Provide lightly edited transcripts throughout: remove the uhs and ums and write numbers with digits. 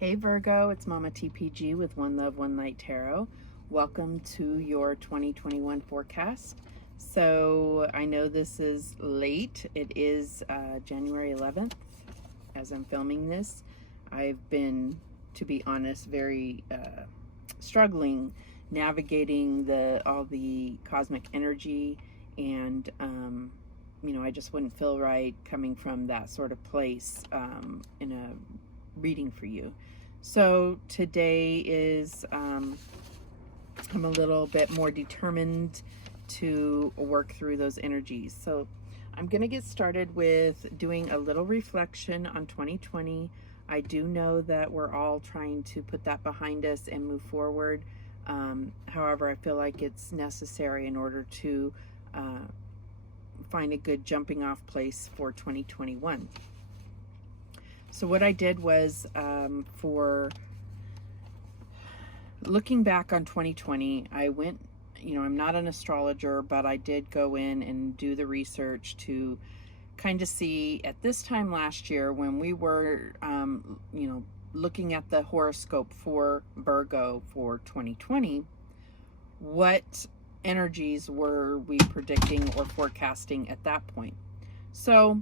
Hey Virgo, it's Mama TPG with One Love, One Light Tarot. Welcome to your 2021 forecast. So I know this is late. It is January 11th as I'm filming this. I've been, to be honest, very struggling navigating all the cosmic energy, and I just wouldn't feel right coming from that sort of place in a reading for you. So today is I'm a little bit more determined to work through those energies. So I'm going to get started with doing a little reflection on 2020. I do know that we're all trying to put that behind us and move forward. However, I feel like it's necessary in order to find a good jumping off place for 2021. So what I did was, for looking back on 2020, I went, I'm not an astrologer, but I did go in and do the research to kind of see at this time last year when we were, looking at the horoscope for Virgo for 2020, what energies were we predicting or forecasting at that point. So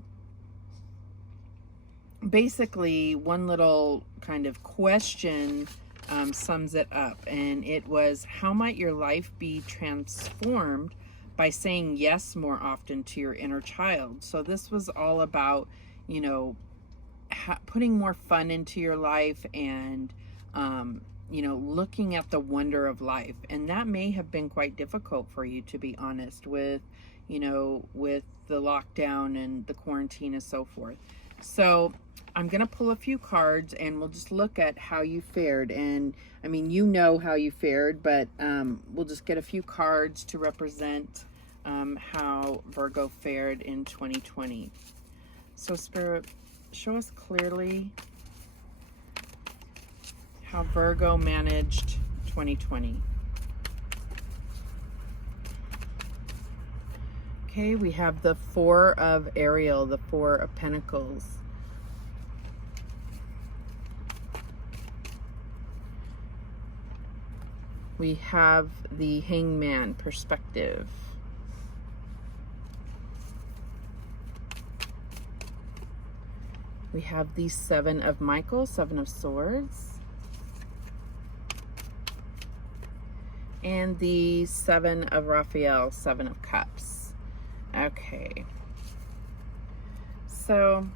basically, one little kind of question sums it up, and it was, how might your life be transformed by saying yes more often to your inner child? So this was all about, putting more fun into your life and, looking at the wonder of life. And that may have been quite difficult for you, to be honest, with the lockdown and the quarantine and so forth. So I'm going to pull a few cards and we'll just look at how you fared. And I mean, how you fared, but we'll just get a few cards to represent how Virgo fared in 2020. So Spirit, show us clearly how Virgo managed 2020. Okay, we have the Four of Ariel, the Four of Pentacles. We have the Hangman, Perspective. We have the Seven of Michael, Seven of Swords. And the Seven of Raphael, Seven of Cups. Okay. So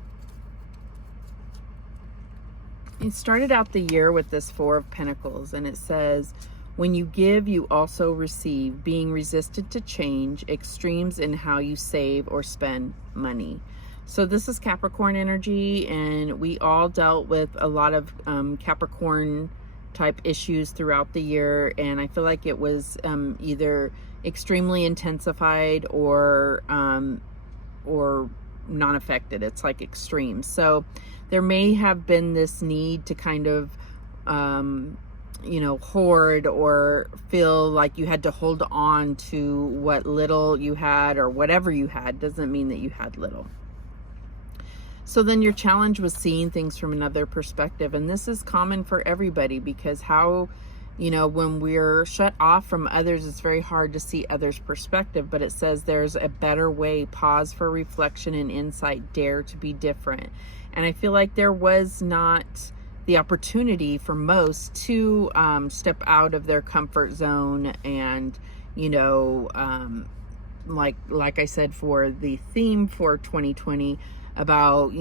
it started out the year with this Four of Pentacles, and it says, when you give, you also receive, being resistant to change, extremes in how you save or spend money. So this is Capricorn energy, and we all dealt with a lot of Capricorn type issues throughout the year, and I feel like it was either extremely intensified or non-affected. It's like extremes. So there may have been this need to kind of hoard or feel like you had to hold on to what little you had, or whatever you had doesn't mean that you had little. So then your challenge was seeing things from another perspective. And this is common for everybody, because when we're shut off from others, it's very hard to see others' perspective. But it says there's a better way. Pause for reflection and insight. Dare to be different. And I feel like there was not the opportunity for most to step out of their comfort zone. And, like I said, for the theme for 2020, about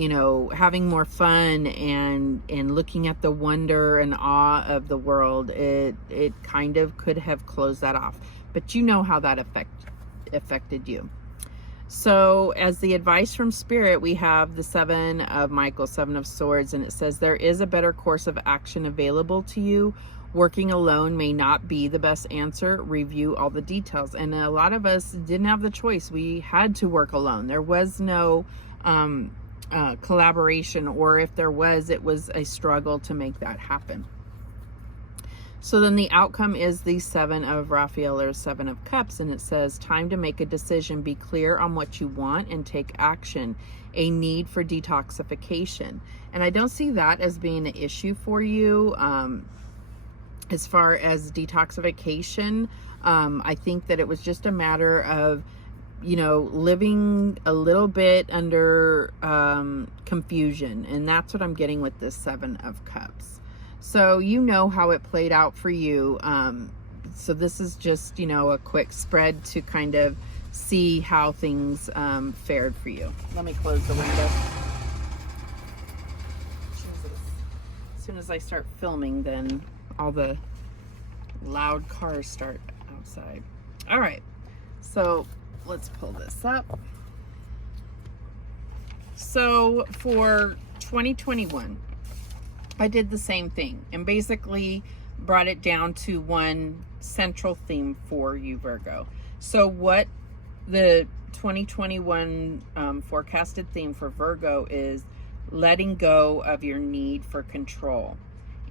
having more fun and looking at the wonder and awe of the world, it kind of could have closed that off. But how that affected you. So as the advice from Spirit, we have the Seven of Michael, Seven of Swords, and it says there is a better course of action available to you. Working alone may not be the best answer. Review all the details. And a lot of us didn't have the choice. We had to work alone. There was no collaboration, or if there was, it was a struggle to make that happen. So then the outcome is the Seven of Raphael, or Seven of Cups, and it says, time to make a decision, be clear on what you want and take action, a need for detoxification. And I don't see that as being an issue for you as far as detoxification. I think that it was just a matter of, you know, living a little bit under confusion, and that's what I'm getting with this Seven of Cups. So you know how it played out for you. So this is just, you know, a quick spread to kind of see how things fared for you. Let me close the window. Jesus. As soon as I start filming, then all the loud cars start outside. All right, so let's pull this up. So for 2021, I did the same thing and basically brought it down to one central theme for you, Virgo. So what the 2021 forecasted theme for Virgo is letting go of your need for control.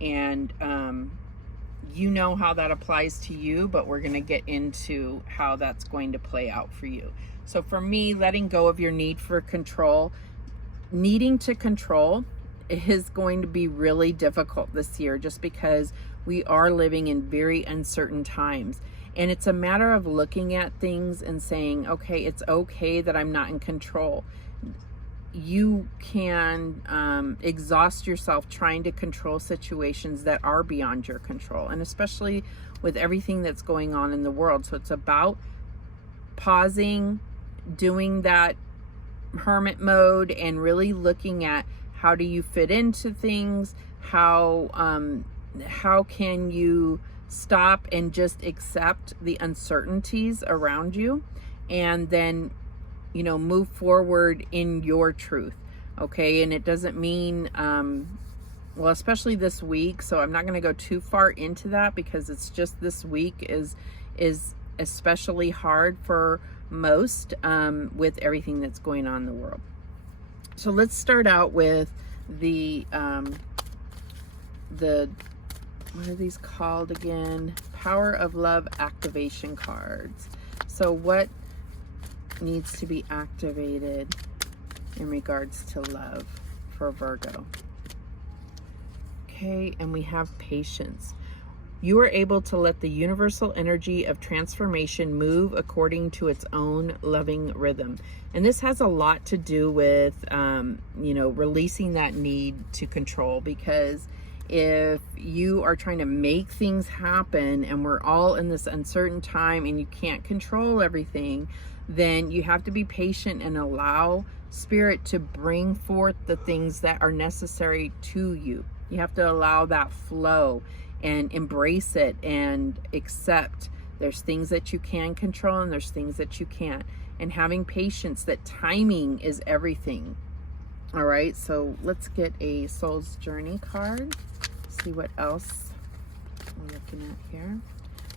And you know how that applies to you, but we're going to get into how that's going to play out for you. So for me, letting go of your need for control, needing to control, is going to be really difficult this year, just because we are living in very uncertain times. And it's a matter of looking at things and saying, okay, it's okay that I'm not in control. You can exhaust yourself trying to control situations that are beyond your control, and especially with everything that's going on in the world. So it's about pausing, doing that hermit mode, and really looking at how do you fit into things, how can you stop and just accept the uncertainties around you, and then, you know, move forward in your truth. Okay. And it doesn't mean, well, especially this week. So I'm not going to go too far into that, because it's just this week is especially hard for most, with everything that's going on in the world. So let's start out with the what are these called again? Power of Love activation cards. So what needs to be activated in regards to love for Virgo? Okay, and we have patience. You are able to let the universal energy of transformation move according to its own loving rhythm. And this has a lot to do with, you know, releasing that need to control, because if you are trying to make things happen and we're all in this uncertain time and you can't control everything, then you have to be patient and allow Spirit to bring forth the things that are necessary to you. You have to allow that flow and embrace it and accept there's things that you can control and there's things that you can't. And having patience, that timing is everything. All right, so let's get a Soul's Journey card. See what else we're looking at here.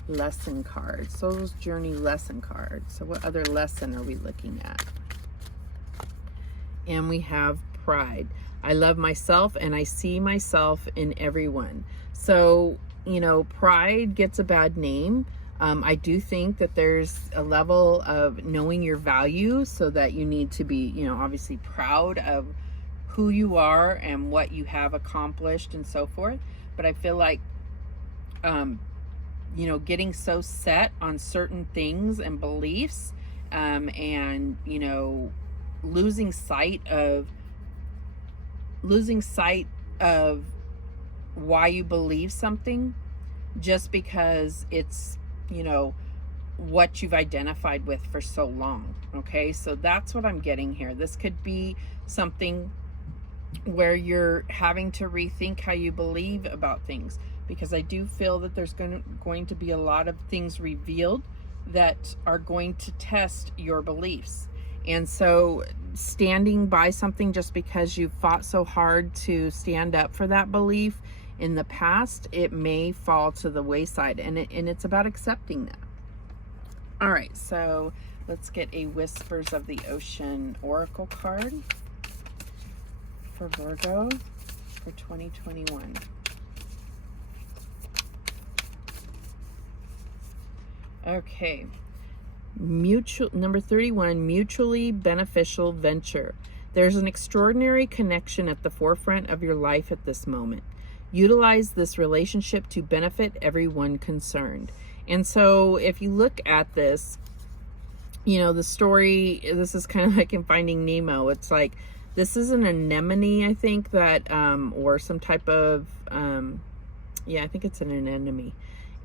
Lesson card, Soul's Journey lesson card. So what other lesson are we looking at? And we have pride. I love myself and I see myself in everyone. So, you know, pride gets a bad name. I do think that there's a level of knowing your value, so that you need to be, you know, obviously proud of who you are and what you have accomplished and so forth. But I feel like, you know, getting so set on certain things and beliefs, and, you know, losing sight of why you believe something just because it's, you know, what you've identified with for so long. Okay, so that's what I'm getting here. This could be something where you're having to rethink how you believe about things, because I do feel that there's going to be a lot of things revealed that are going to test your beliefs. And so standing by something just because you fought so hard to stand up for that belief in the past, it may fall to the wayside, and it's about accepting that. All right, so let's get a Whispers of the Ocean Oracle card for Virgo for 2021. Okay. Number 31, mutually beneficial venture. There's an extraordinary connection at the forefront of your life at this moment. Utilize this relationship to benefit everyone concerned. And so if you look at this, you know, the story, this is kind of like in Finding Nemo. It's like, this is an anemone, I think, that, or some type of, yeah, I think it's an anemone.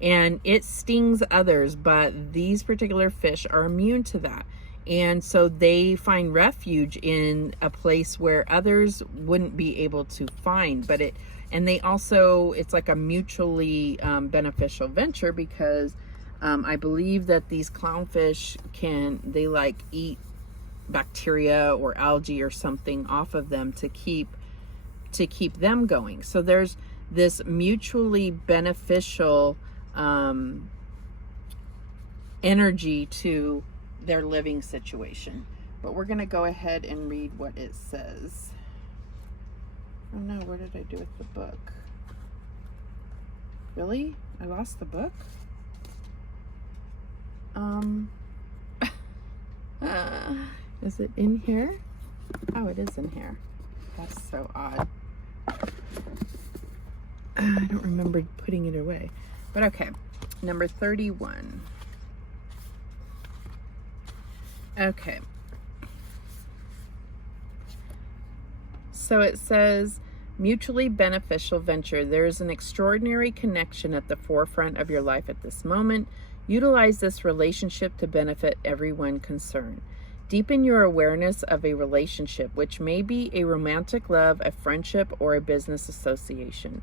And it stings others, but these particular fish are immune to that. And so they find refuge in a place where others wouldn't be able to find. But and they also, it's like a mutually beneficial venture, because I believe that these clownfish they like eat bacteria or algae or something off of them to keep them going. So there's this mutually beneficial energy to their living situation. But we're going to go ahead and read what it says. Oh no, where did I do with the book? Really? I lost the book? Is it in here? Oh, it is in here. That's so odd. I don't remember putting it away. But okay, number 31. Okay. So it says, mutually beneficial venture. There is an extraordinary connection at the forefront of your life at this moment. Utilize this relationship to benefit everyone concerned. Deepen your awareness of a relationship, which may be a romantic love, a friendship, or a business association.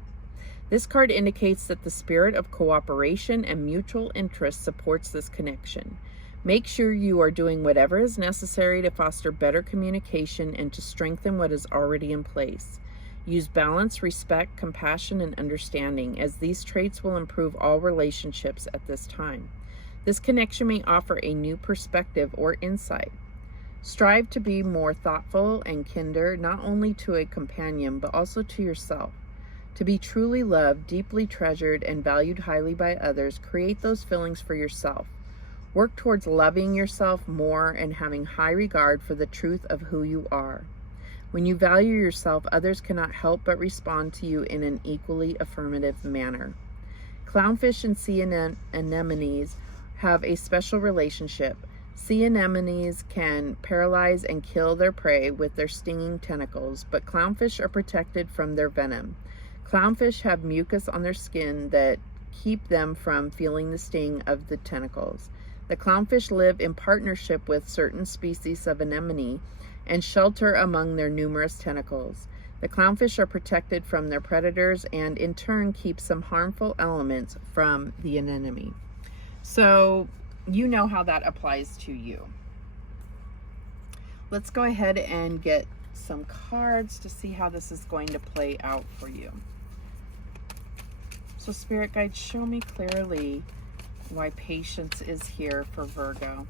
This card indicates that the spirit of cooperation and mutual interest supports this connection. Make sure you are doing whatever is necessary to foster better communication and to strengthen what is already in place. Use balance, respect, compassion, and understanding, as these traits will improve all relationships at this time. This connection may offer a new perspective or insight. Strive to be more thoughtful and kinder, not only to a companion, but also to yourself. To be truly loved, deeply treasured, and valued highly by others, create those feelings for yourself. Work towards loving yourself more and having high regard for the truth of who you are. When you value yourself, others cannot help but respond to you in an equally affirmative manner. Clownfish and sea anemones have a special relationship. Sea anemones can paralyze and kill their prey with their stinging tentacles, but clownfish are protected from their venom. Clownfish have mucus on their skin that keep them from feeling the sting of the tentacles. The clownfish live in partnership with certain species of anemone and shelter among their numerous tentacles. The clownfish are protected from their predators and in turn keep some harmful elements from the anemone. So you know how that applies to you. Let's go ahead and get some cards to see how this is going to play out for you. So Spirit Guides, show me clearly why patience is here for Virgo.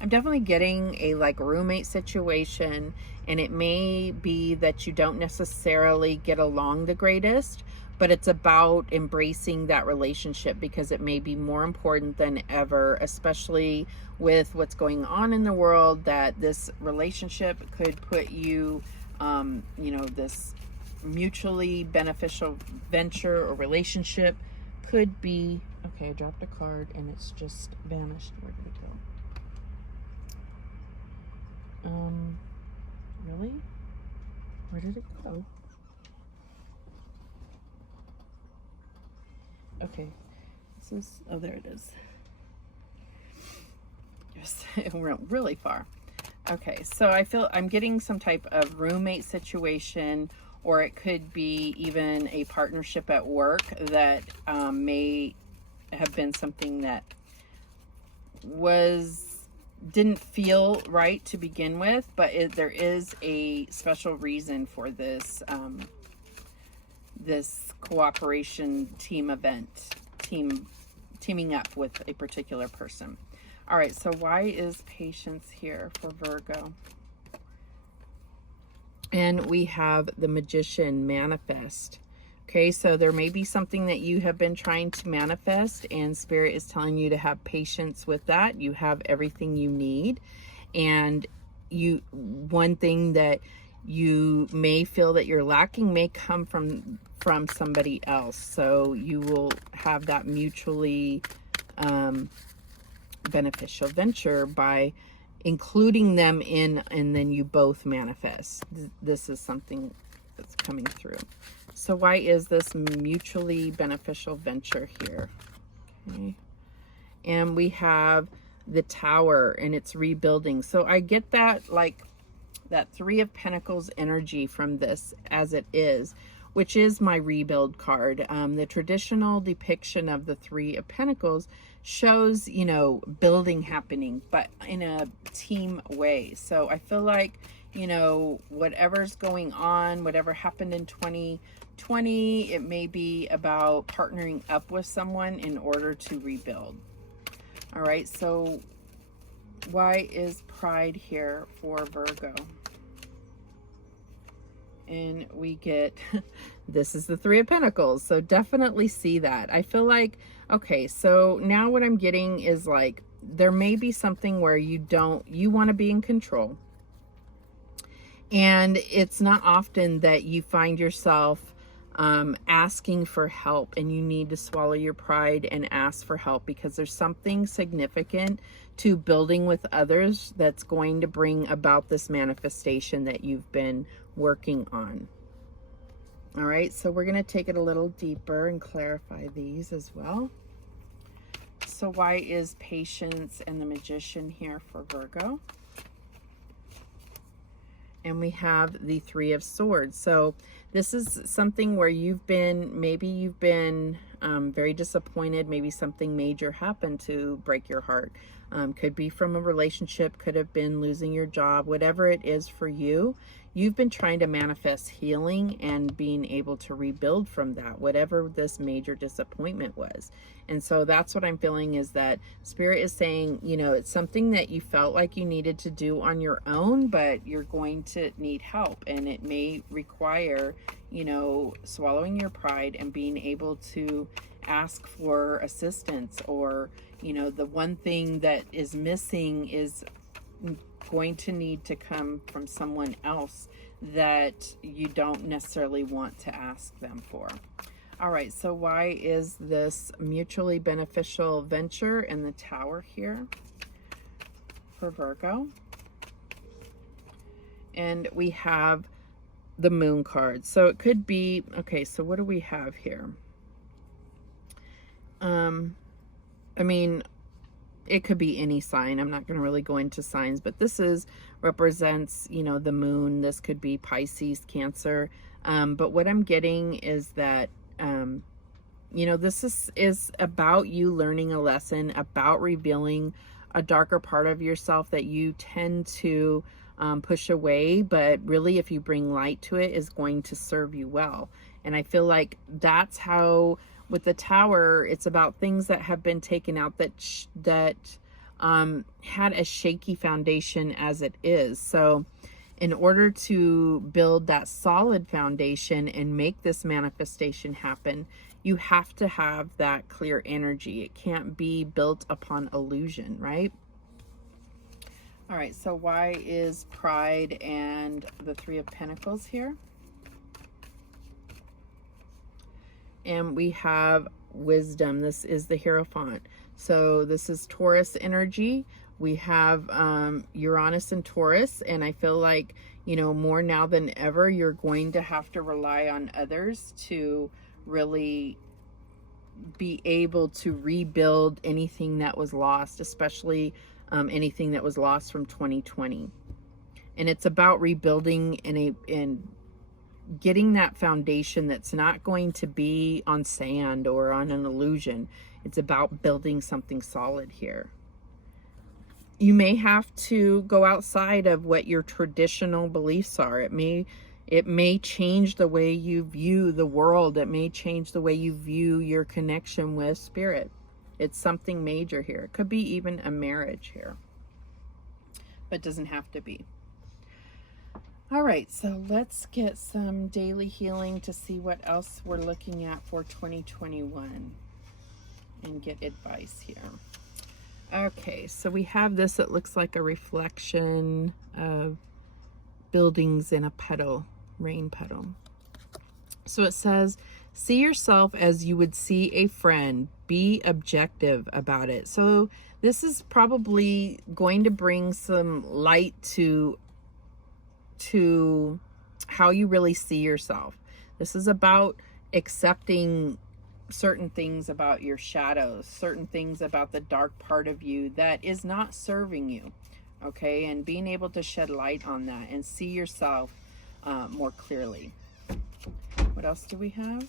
I'm definitely getting a like roommate situation, and it may be that you don't necessarily get along the greatest, but it's about embracing that relationship because it may be more important than ever, especially with what's going on in the world, that this relationship could put you, you know, this mutually beneficial venture or relationship could be, okay, I dropped a card and it's just vanished. Where did it go? Really? Where did it go? Okay, this is, oh, there it is. Yes, it went really far. Okay, so I feel I'm getting some type of roommate situation, or it could be even a partnership at work that may have been something that didn't feel right to begin with, but there is a special reason for this this cooperation team event, teaming up with a particular person. All right, so why is patience here for Virgo? And we have the Magician, manifest. Okay, so there may be something that you have been trying to manifest, and Spirit is telling you to have patience with that. You have everything you need. And one thing that you may feel that you're lacking may come from somebody else. So you will have that mutually beneficial venture by including them in, and then you both manifest. This is something that's coming through. So why is this mutually beneficial venture here? Okay. And we have the Tower, and it's rebuilding. So I get that, like, that Three of Pentacles energy from this as it is, which is my rebuild card. The traditional depiction of the Three of Pentacles shows, you know, building happening, but in a team way. So I feel like, you know, whatever's going on, whatever happened in 2020, it may be about partnering up with someone in order to rebuild. All right, so why is pride here for Virgo? And we get, this is the Three of Pentacles. So definitely see that. I feel like, okay, so now what I'm getting is like, there may be something where you want to be in control. And it's not often that you find yourself asking for help, and you need to swallow your pride and ask for help, because there's something significant to building with others that's going to bring about this manifestation that you've been working on. All right, so we're going to take it a little deeper and clarify these as well. So why is patience and the Magician here for Virgo? And we have the Three of Swords. So this is something where maybe you've been very disappointed. Maybe something major happened to break your heart. Could be from a relationship, could have been losing your job, whatever it is for you. You've been trying to manifest healing and being able to rebuild from that, whatever this major disappointment was. And so that's what I'm feeling, is that Spirit is saying, you know, it's something that you felt like you needed to do on your own, but you're going to need help. And it may require, you know, swallowing your pride and being able to ask for assistance, or, you know, the one thing that is missing is going to need to come from someone else that you don't necessarily want to ask them for. All right, so why is this mutually beneficial venture in the Tower here for Virgo? And we have the Moon card. So it could be, okay, so what do we have here? I mean, it could be any sign. I'm not going to really go into signs, but this represents, you know, the moon. This could be Pisces, Cancer. But what I'm getting is that, you know, this is about you learning a lesson, about revealing a darker part of yourself that you tend to push away. But really, if you bring light to it, is going to serve you well. And I feel like that's how, with the Tower, it's about things that have been taken out that had a shaky foundation as it is. So in order to build that solid foundation and make this manifestation happen, you have to have that clear energy. It can't be built upon illusion, right? All right, so why is pride and the Three of Pentacles here? And we have wisdom. This is the Hierophant. So this is Taurus energy. We have Uranus and Taurus. And I feel like, you know, more now than ever, you're going to have to rely on others to really be able to rebuild anything that was lost, especially anything that was lost from 2020. And it's about rebuilding in getting that foundation that's not going to be on sand or on an illusion. It's about building something solid here. You may have to go outside of what your traditional beliefs are. It may change the way you view the world. It may change the way you view your connection with Spirit. It's something major here. It could be even a marriage here, but doesn't have to be. All right, so let's get some daily healing to see what else we're looking at for 2021 and get advice here. Okay, so we have this. It looks like a reflection of buildings in a petal, rain petal. So it says, see yourself as you would see a friend. Be objective about it. So this is probably going to bring some light to how you really see yourself. This is about accepting certain things about your shadows, certain things about the dark part of you that is not serving you, okay? And being able to shed light on that and see yourself more clearly. What else do we have?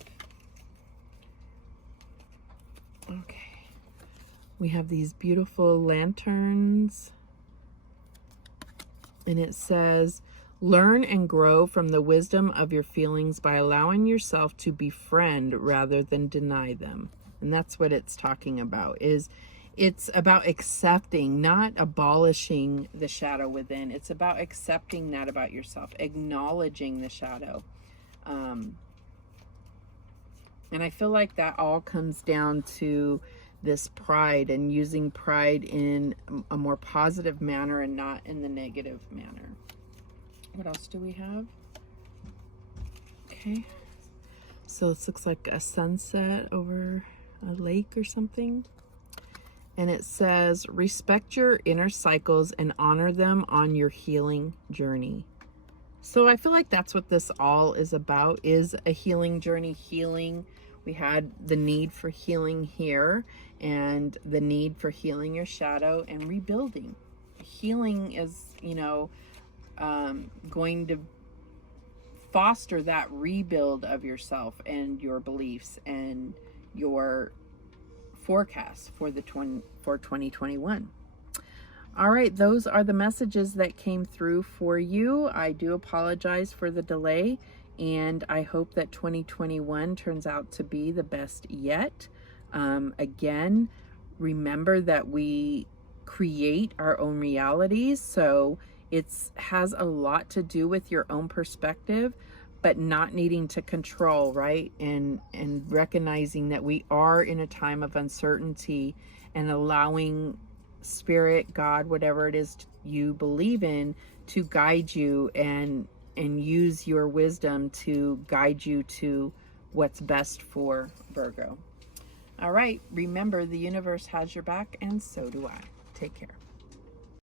Okay. We have these beautiful lanterns. And it says, learn and grow from the wisdom of your feelings by allowing yourself to befriend rather than deny them. And that's what it's talking about, is it's about accepting, not abolishing the shadow within. It's about accepting that about yourself, acknowledging the shadow. And I feel like that all comes down to this pride, and using pride in a more positive manner and not in the negative manner. What else do we have? Okay. So this looks like a sunset over a lake or something. And it says, respect your inner cycles and honor them on your healing journey. So I feel like that's what this all is about, is a healing journey, healing. We had the need for healing here and the need for healing your shadow and rebuilding. Healing is, you know, going to foster that rebuild of yourself and your beliefs and your forecast for 2021. All right, those are the messages that came through for you. I do apologize for the delay, and I hope that 2021 turns out to be the best yet. Again, remember that we create our own realities, so it has a lot to do with your own perspective, but not needing to control, right? And recognizing that we are in a time of uncertainty, and allowing Spirit, God, whatever it is you believe in, to guide you and use your wisdom to guide you to what's best for Virgo. All right, remember, the universe has your back, and so do I. Take care.